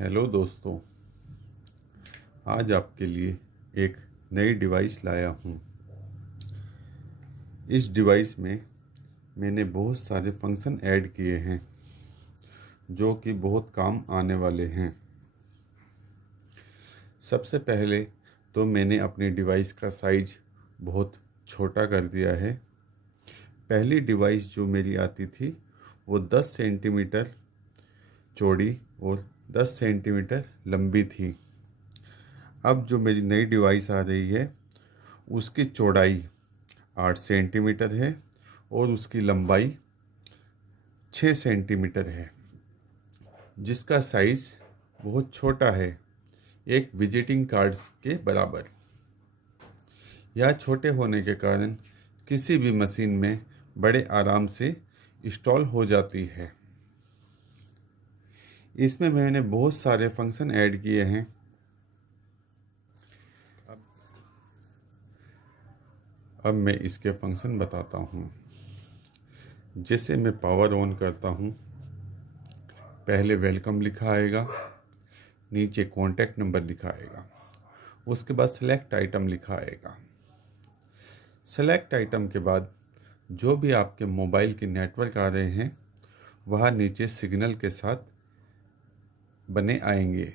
Hello दोस्तों, आज आपके लिए एक नई डिवाइस लाया हूँ। इस डिवाइस में मैंने बहुत सारे फंक्शन ऐड किए हैं जो कि बहुत काम आने वाले हैं। सबसे पहले तो मैंने अपनी डिवाइस का साइज बहुत छोटा कर दिया है। पहली डिवाइस जो मेरी आती थी वो 10 सेंटीमीटर चौड़ी और 10 सेंटीमीटर लंबी थी। अब जो मेरी नई डिवाइस आ रही है उसकी चौड़ाई 8 सेंटीमीटर है और उसकी लंबाई 6 सेंटीमीटर है, जिसका साइज़ बहुत छोटा है, एक विजिटिंग कार्ड के बराबर। यह छोटे होने के कारण किसी भी मशीन में बड़े आराम से इंस्टॉल हो जाती है। इसमें मैंने बहुत सारे फंक्शन ऐड किए हैं। अब मैं इसके फंक्शन बताता हूँ। जैसे मैं पावर ऑन करता हूँ, पहले वेलकम लिखा आएगा, नीचे कॉन्टैक्ट नंबर लिखा आएगा, उसके बाद सेलेक्ट आइटम लिखा आएगा। सेलेक्ट आइटम के बाद जो भी आपके मोबाइल के नेटवर्क आ रहे हैं वह नीचे सिग्नल के साथ बने आएंगे।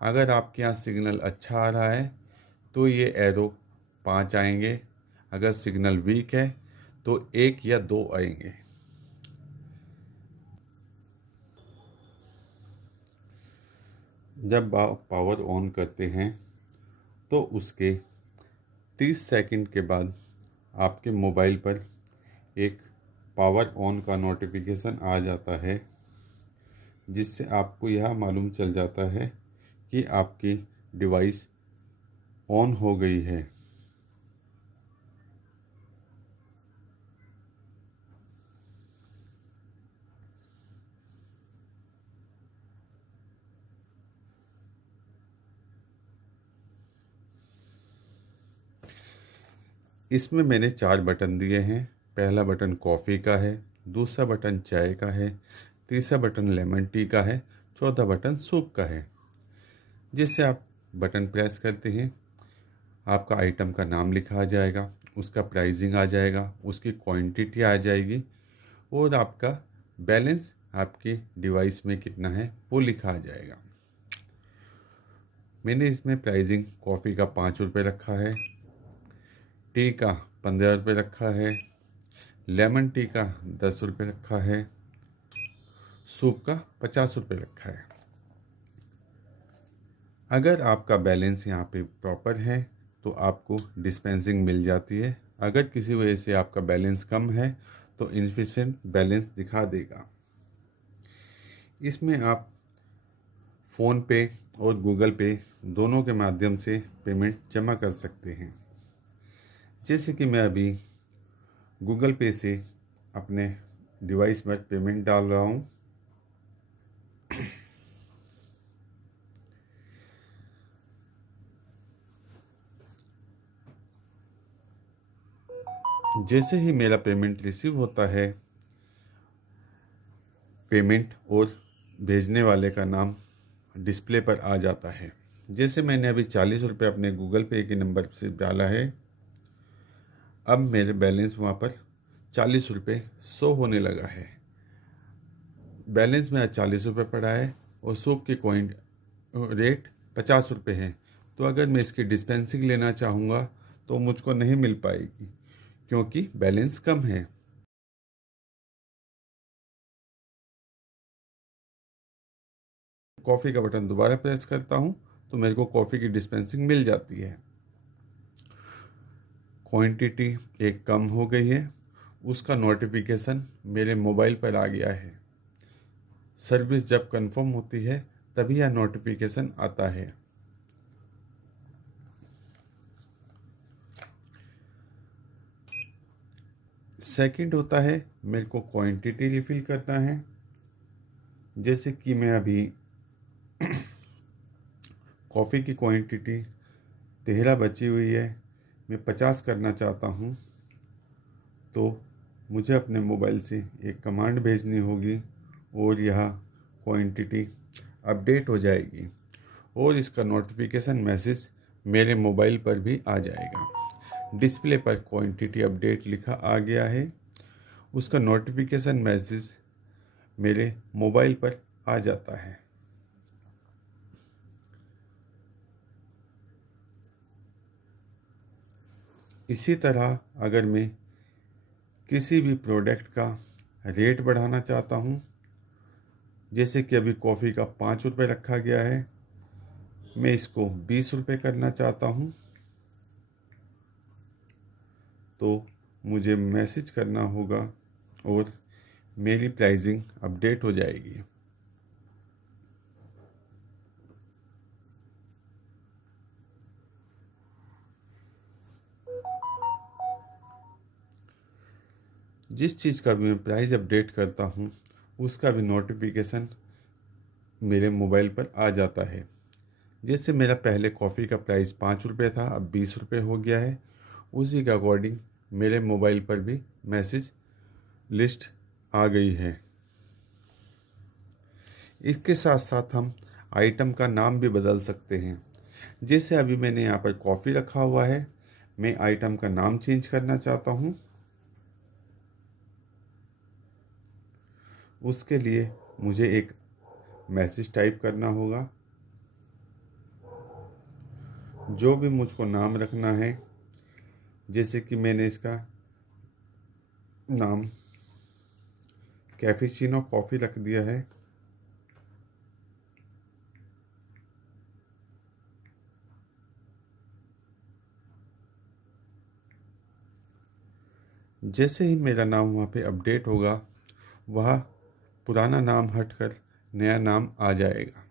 अगर आपके यहाँ सिग्नल अच्छा आ रहा है तो ये एरो 5 आएंगे, अगर सिग्नल वीक है तो 1 या 2 आएंगे। जब आप पावर ऑन करते हैं तो उसके 30 सेकंड के बाद आपके मोबाइल पर एक पावर ऑन का नोटिफिकेशन आ जाता है, जिससे आपको यह मालूम चल जाता है कि आपकी डिवाइस ऑन हो गई है। इसमें मैंने 4 बटन दिए हैं। पहला बटन कॉफ़ी का है, दूसरा बटन चाय का है, तीसरा बटन लेमन टी का है, चौथा बटन सूप का है। जिससे आप बटन प्रेस करते हैं, आपका आइटम का नाम लिखा आ जाएगा, उसका प्राइसिंग आ जाएगा, उसकी क्वांटिटी आ जाएगी और आपका बैलेंस आपकी डिवाइस में कितना है वो लिखा आ जाएगा। मैंने इसमें प्राइसिंग कॉफ़ी का 5 रुपये रखा है, टी का 15 रुपये रखा है, लेमन टी का 10 रुपये रखा है, सूप का 50 रुपये रखा है। अगर आपका बैलेंस यहाँ पे प्रॉपर है तो आपको डिस्पेंसिंग मिल जाती है। अगर किसी वजह से आपका बैलेंस कम है तो इनफिशिएंट बैलेंस दिखा देगा। इसमें आप फ़ोन पे और गूगल पे दोनों के माध्यम से पेमेंट जमा कर सकते हैं। जैसे कि मैं अभी गूगल पे से अपने डिवाइस पर पेमेंट डाल रहा हूँ। जैसे ही मेरा पेमेंट रिसीव होता है, पेमेंट और भेजने वाले का नाम डिस्प्ले पर आ जाता है। जैसे मैंने अभी 40 रुपये अपने गूगल पे के नंबर से डाला है, अब मेरे बैलेंस वहाँ पर 40 रुपये शो होने लगा है। बैलेंस में आज 40 रुपये पड़ा है और सूप की कॉइन रेट 50 रुपये है। तो अगर मैं इसकी डिस्पेंसिंग लेना चाहूँगा तो मुझको नहीं मिल पाएगी क्योंकि बैलेंस कम है। कॉफ़ी का बटन दोबारा प्रेस करता हूँ तो मेरे को कॉफ़ी की डिस्पेंसिंग मिल जाती है। क्वांटिटी एक कम हो गई है, उसका नोटिफिकेशन मेरे मोबाइल पर आ गया है। सर्विस जब कंफर्म होती है तभी यह नोटिफिकेशन आता है। सेकंड होता है मेरे को क्वांटिटी रिफ़िल करना है। जैसे कि मैं अभी कॉफ़ी की क्वांटिटी 13 बची हुई है, मैं 50 करना चाहता हूँ, तो मुझे अपने मोबाइल से एक कमांड भेजनी होगी और यह क्वांटिटी अपडेट हो जाएगी और इसका नोटिफिकेशन मैसेज मेरे मोबाइल पर भी आ जाएगा। डिस्प्ले पर क्वांटिटी अपडेट लिखा आ गया है, उसका नोटिफिकेशन मैसेज मेरे मोबाइल पर आ जाता है। इसी तरह अगर मैं किसी भी प्रोडक्ट का रेट बढ़ाना चाहता हूँ, जैसे कि अभी कॉफ़ी का 5 रुपये रखा गया है, मैं इसको 20 रुपये करना चाहता हूँ, तो मुझे मैसेज करना होगा और मेरी प्राइसिंग अपडेट हो जाएगी। जिस चीज़ का भी मैं प्राइस अपडेट करता हूँ उसका भी नोटिफिकेशन मेरे मोबाइल पर आ जाता है। जैसे मेरा पहले कॉफ़ी का प्राइस 5 रुपये था, अब 20 रुपये हो गया है, उसी के अकॉर्डिंग मेरे मोबाइल पर भी मैसेज लिस्ट आ गई है। इसके साथ साथ हम आइटम का नाम भी बदल सकते हैं। जैसे अभी मैंने यहाँ पर कॉफ़ी रखा हुआ है, मैं आइटम का नाम चेंज करना चाहता हूँ। उसके लिए मुझे एक मैसेज टाइप करना होगा। जो भी मुझको नाम रखना है, जैसे कि मैंने इसका नाम कैफेचिनो कॉफ़ी रख दिया है। जैसे ही मेरा नाम वहाँ पे अपडेट होगा, वह पुराना नाम हटकर नया नाम आ जाएगा।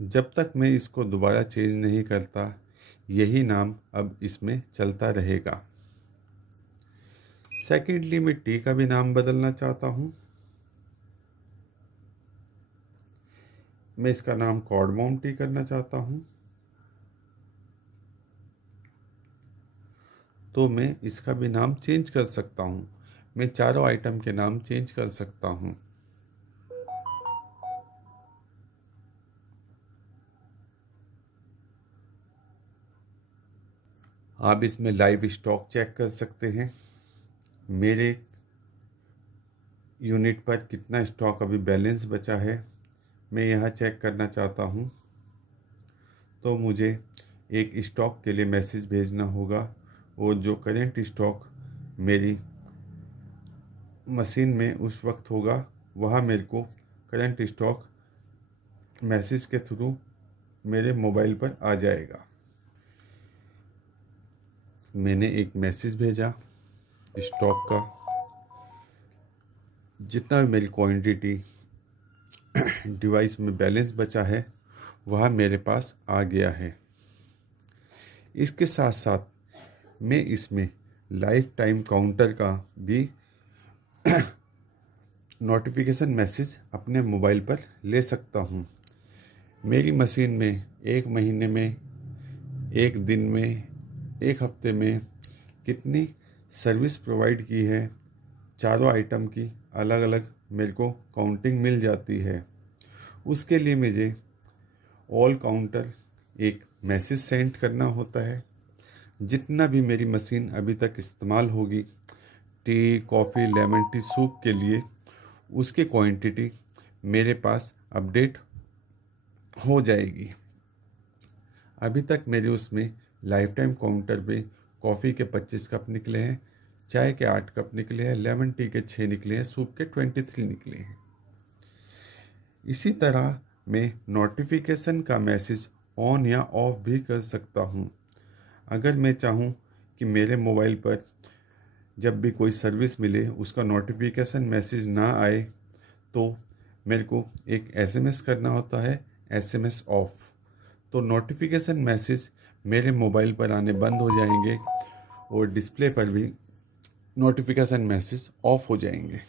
जब तक मैं इसको दोबारा चेंज नहीं करता, यही नाम अब इसमें चलता रहेगा। सेकेंडली, मैं टी का भी नाम बदलना चाहता हूँ। मैं इसका नाम कार्डमम टी करना चाहता हूँ, तो मैं इसका भी नाम चेंज कर सकता हूँ। मैं चारों आइटम के नाम चेंज कर सकता हूँ। आप इसमें लाइव स्टॉक चेक कर सकते हैं। मेरे यूनिट पर कितना स्टॉक अभी बैलेंस बचा है, मैं यहाँ चेक करना चाहता हूँ, तो मुझे एक स्टॉक के लिए मैसेज भेजना होगा और जो करेंट स्टॉक मेरी मशीन में उस वक्त होगा, वह मेरे को करंट स्टॉक मैसेज के थ्रू मेरे मोबाइल पर आ जाएगा। मैंने एक मैसेज भेजा स्टॉक का, जितना भी मेरी क्वांटिटी डिवाइस में बैलेंस बचा है वह मेरे पास आ गया है। इसके साथ साथ मैं इसमें लाइफ टाइम काउंटर का भी नोटिफिकेशन मैसेज अपने मोबाइल पर ले सकता हूँ। मेरी मशीन में 1 महीने में, 1 दिन में, 1 हफ्ते में कितनी सर्विस प्रोवाइड की है, चारों आइटम की अलग अलग मेरे को काउंटिंग मिल जाती है। उसके लिए मुझे ऑल काउंटर एक मैसेज सेंड करना होता है। जितना भी मेरी मशीन अभी तक इस्तेमाल होगी T, coffee, lemon tea, soup के लिए, उसकी क्वांटिटी मेरे पास अपडेट हो जाएगी। अभी तक मेरे उसमें लाइफ टाइम काउंटर पे कॉफ़ी के 25 कप निकले हैं, चाय के 8 कप निकले हैं, लेमन टी के 6 निकले हैं, सूप के 23 निकले हैं। इसी तरह मैं नोटिफिकेशन का मैसेज ऑन या ऑफ भी कर सकता हूँ। अगर मैं चाहूँ कि मेरे मोबाइल पर जब भी कोई सर्विस मिले उसका नोटिफिकेशन मैसेज ना आए, तो मेरे को एक एसएमएस करना होता है, एसएमएस ऑफ। तो नोटिफिकेशन मैसेज मेरे मोबाइल पर आने बंद हो जाएंगे और डिस्प्ले पर भी नोटिफिकेशन मैसेज ऑफ हो जाएंगे।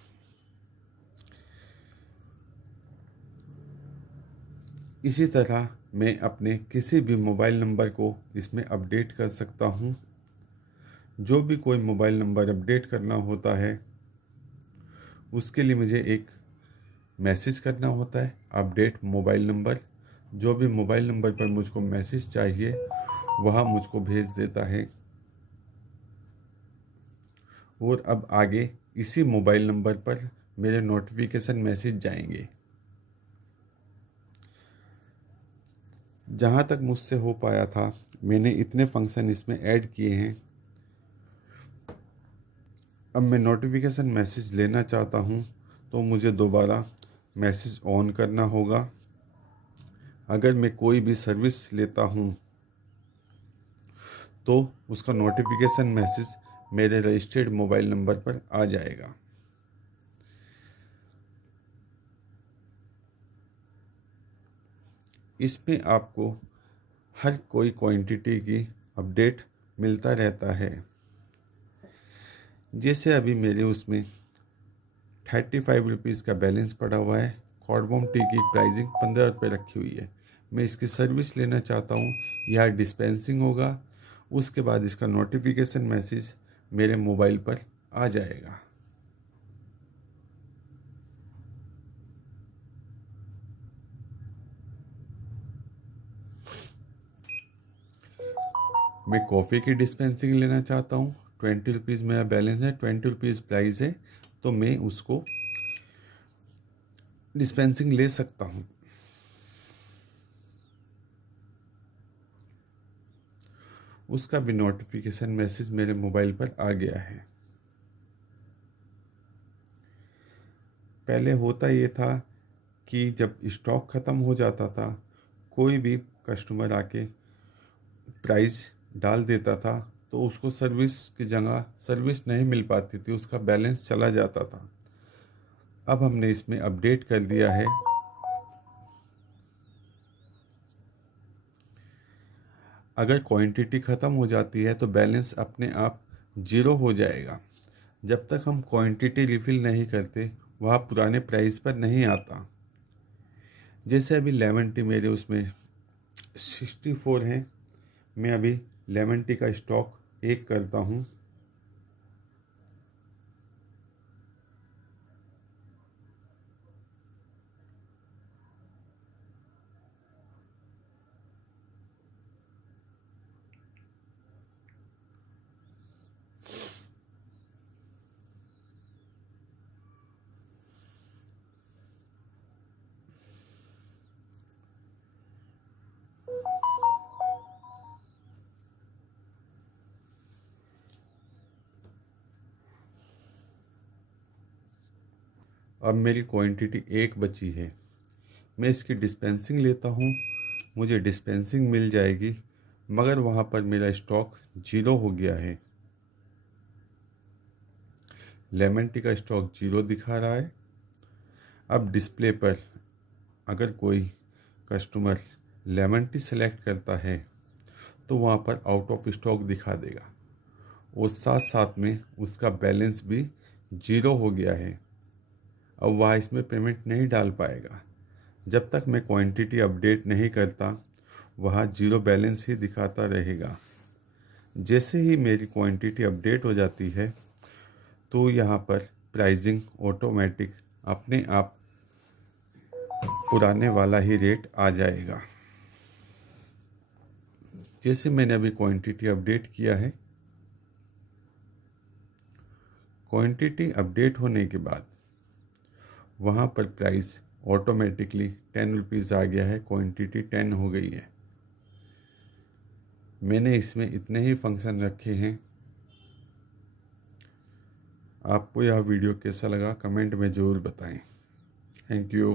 इसी तरह मैं अपने किसी भी मोबाइल नंबर को इसमें अपडेट कर सकता हूँ। जो भी कोई मोबाइल नंबर अपडेट करना होता है उसके लिए मुझे एक मैसेज करना होता है, अपडेट मोबाइल नंबर। जो भी मोबाइल नंबर पर मुझको मैसेज चाहिए वह मुझको भेज देता है, और अब आगे इसी मोबाइल नंबर पर मेरे नोटिफिकेशन मैसेज जाएंगे। जहाँ तक मुझसे हो पाया था मैंने इतने फंक्शन इसमें ऐड किए हैं। अब मैं नोटिफिकेशन मैसेज लेना चाहता हूँ तो मुझे दोबारा मैसेज ऑन करना होगा। अगर मैं कोई भी सर्विस लेता हूँ तो उसका नोटिफिकेशन मैसेज मेरे रजिस्टर्ड मोबाइल नंबर पर आ जाएगा। इसमें आपको हर कोई क्वांटिटी की अपडेट मिलता रहता है। जैसे अभी मेरे उसमें 35 रुपीज़ का बैलेंस पड़ा हुआ है। कॉर्डबॉम टी की प्राइसिंग 15 रुपये रखी हुई है। मैं इसकी सर्विस लेना चाहता हूँ, यह डिस्पेंसिंग होगा। उसके बाद इसका नोटिफिकेशन मैसेज मेरे मोबाइल पर आ जाएगा। मैं कॉफ़ी की डिस्पेंसिंग लेना चाहता हूँ। 20 रुपीज़ मेरा बैलेंस है, 20 रुपीज़ प्राइस है, तो मैं उसको डिस्पेंसिंग ले सकता हूँ। उसका भी नोटिफिकेशन मैसेज मेरे मोबाइल पर आ गया है। पहले होता ये था कि जब स्टॉक ख़त्म हो जाता था, कोई भी कस्टमर आके प्राइस डाल देता था तो उसको सर्विस की जगह सर्विस नहीं मिल पाती थी, उसका बैलेंस चला जाता था। अब हमने इसमें अपडेट कर दिया है। अगर क्वांटिटी ख़त्म हो जाती है तो बैलेंस अपने आप ज़ीरो हो जाएगा। जब तक हम क्वांटिटी रिफ़िल नहीं करते वह पुराने प्राइस पर नहीं आता। जैसे अभी लेमन टी मेरे उसमें 64 हैं, मैं अभी लेमन टी का स्टॉक एक करता हूँ। अब मेरी क्वांटिटी एक बची है, मैं इसकी डिस्पेंसिंग लेता हूँ, मुझे डिस्पेंसिंग मिल जाएगी, मगर वहाँ पर मेरा स्टॉक ज़ीरो हो गया है। लेमन टी का स्टॉक ज़ीरो दिखा रहा है। अब डिस्प्ले पर अगर कोई कस्टमर लेमन टी सेलेक्ट करता है तो वहाँ पर आउट ऑफ स्टॉक दिखा देगा, और साथ साथ में उसका बैलेंस भी ज़ीरो हो गया है। अब वह इसमें पेमेंट नहीं डाल पाएगा। जब तक मैं क्वांटिटी अपडेट नहीं करता वह ज़ीरो बैलेंस ही दिखाता रहेगा। जैसे ही मेरी क्वांटिटी अपडेट हो जाती है तो यहाँ पर प्राइसिंग ऑटोमेटिक अपने आप पुराने वाला ही रेट आ जाएगा। जैसे मैंने अभी क्वांटिटी अपडेट किया है, क्वांटिटी अपडेट होने के बाद वहाँ पर प्राइस ऑटोमेटिकली 10 रुपीज़ आ गया है, क्वांटिटी 10 हो गई है। मैंने इसमें इतने ही फंक्शन रखे हैं। आपको यह वीडियो कैसा लगा कमेंट में ज़रूर बताएं। Thank you.